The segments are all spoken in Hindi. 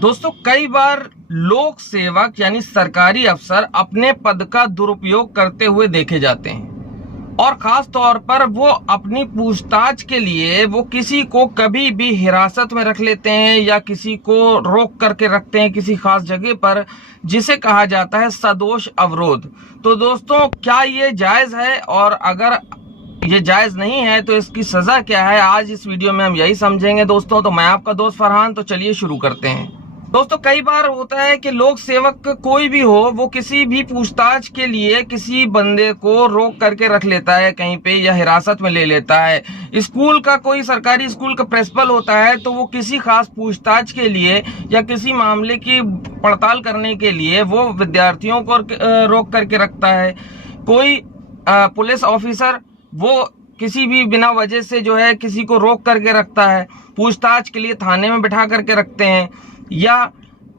दोस्तों, कई बार लोक सेवक यानी सरकारी अफसर अपने पद का दुरुपयोग करते हुए देखे जाते हैं और खास तौर पर वो अपनी पूछताछ के लिए वो किसी को कभी भी हिरासत में रख लेते हैं या किसी को रोक करके रखते हैं किसी खास जगह पर, जिसे कहा जाता है सदोष अवरोध। तो दोस्तों, क्या ये जायज है और अगर ये जायज नहीं है तो इसकी सजा क्या है, आज इस वीडियो में हम यही समझेंगे दोस्तों। तो मैं आपका दोस्त फरहान, तो चलिए शुरू करते हैं। दोस्तों, कई बार होता है कि लोक सेवक कोई भी हो, वो किसी भी पूछताछ के लिए किसी बंदे को रोक करके रख लेता है कहीं पे या हिरासत में ले लेता है। स्कूल का कोई सरकारी स्कूल का प्रिंसिपल होता है तो वो किसी खास पूछताछ के लिए या किसी मामले की पड़ताल करने के लिए वो विद्यार्थियों को रोक करके रखता है। कोई पुलिस ऑफिसर वो किसी भी बिना वजह से जो है किसी को रोक करके रखता है, पूछताछ के लिए थाने में बिठा करके रखते हैं। या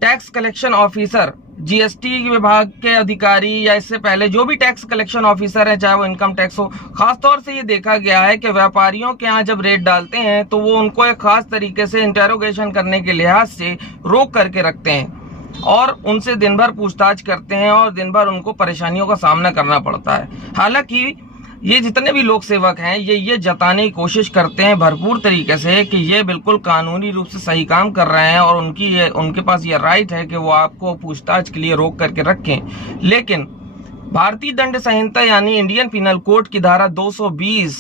टैक्स कलेक्शन ऑफिसर, जीएसटी विभाग के अधिकारी या इससे पहले जो भी टैक्स कलेक्शन ऑफिसर है, चाहे वो इनकम टैक्स हो, खासतौर से ये देखा गया है कि व्यापारियों के यहाँ जब रेड डालते हैं तो वो उनको एक खास तरीके से इंटेरोगेशन करने के लिहाज से रोक करके रखते हैं और उनसे दिन भर पूछताछ करते हैं और दिन भर उनको परेशानियों का सामना करना पड़ता है। हालांकि ये जितने भी लोक सेवक हैं ये जताने की कोशिश करते हैं भरपूर तरीके से कि ये बिल्कुल कानूनी रूप से सही काम कर रहे हैं और उनके पास ये राइट है कि वो आपको पूछताछ के लिए रोक करके रखें। लेकिन भारतीय दंड संहिता यानी इंडियन पिनल कोड की धारा 220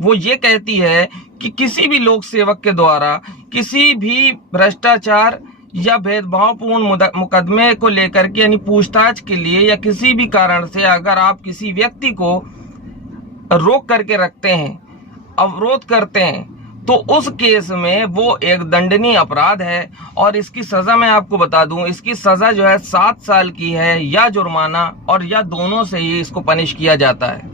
वो ये कहती है कि किसी भी लोक सेवक के द्वारा किसी भी भ्रष्टाचार या भेदभावपूर्ण मुकदमे को लेकर के यानी पूछताछ के लिए या किसी भी कारण से अगर आप किसी व्यक्ति को रोक करके रखते हैं, अवरोध करते हैं, तो उस केस में वो एक दंडनीय अपराध है और इसकी सजा मैं आपको बता दूं, इसकी सजा जो है 7 साल की है या जुर्माना और या दोनों से ही इसको पनिश किया जाता है।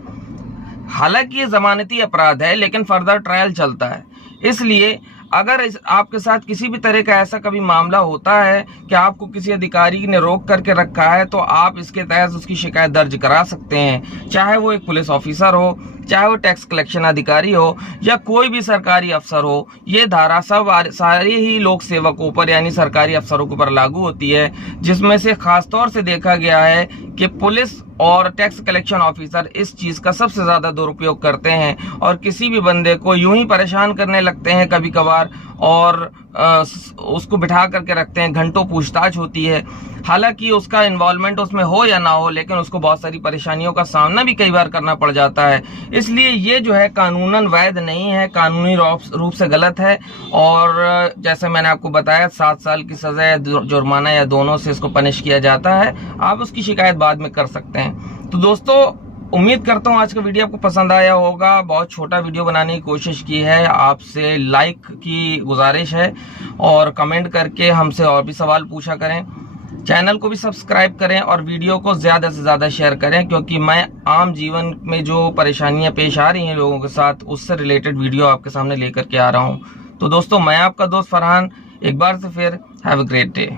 हालांकि ये जमानती अपराध है लेकिन फर्दर ट्रायल चलता है। इसलिए अगर आपके साथ किसी भी तरह का ऐसा कभी मामला होता है कि आपको किसी अधिकारी ने रोक करके रखा है तो आप इसके तहत उसकी शिकायत दर्ज करा सकते हैं, चाहे वो एक पुलिस ऑफिसर हो, चाहे वो टैक्स कलेक्शन अधिकारी हो या कोई भी सरकारी अफसर हो। ये धारा सब सारे ही लोक सेवकों पर यानी सरकारी अफसरों के ऊपर लागू होती है, जिसमें से खासतौर से देखा गया है कि पुलिस और टैक्स कलेक्शन ऑफिसर इस चीज का सबसे ज्यादा दुरुपयोग करते हैं और किसी भी बंदे को यूं ही परेशान करने लगते हैं कभी कभार और उसको बिठा करके रखते हैं, घंटों पूछताछ होती है। हालांकि उसका इन्वॉल्वमेंट उसमें हो या ना हो, लेकिन उसको बहुत सारी परेशानियों का सामना भी कई बार करना पड़ जाता है। इसलिए ये जो है कानूनन वैध नहीं है, कानूनी रूप से गलत है और जैसे मैंने आपको बताया 7 साल की सजा या जुर्माना या दोनों से इसको पनिश किया जाता है। आप उसकी शिकायत बाद में कर सकते हैं। तो दोस्तों, उम्मीद करता हूँ आज का वीडियो आपको पसंद आया होगा। बहुत छोटा वीडियो बनाने की कोशिश की है, आपसे लाइक की गुजारिश है और कमेंट करके हमसे और भी सवाल पूछा करें। चैनल को भी सब्सक्राइब करें और वीडियो को ज़्यादा से ज़्यादा शेयर करें, क्योंकि मैं आम जीवन में जो परेशानियां पेश आ रही हैं लोगों के साथ, उससे रिलेटेड वीडियो आपके सामने लेकर के आ रहा हूँ। तो दोस्तों, मैं आपका दोस्त फरहान एक बार से फिर हैव अ ग्रेट डे।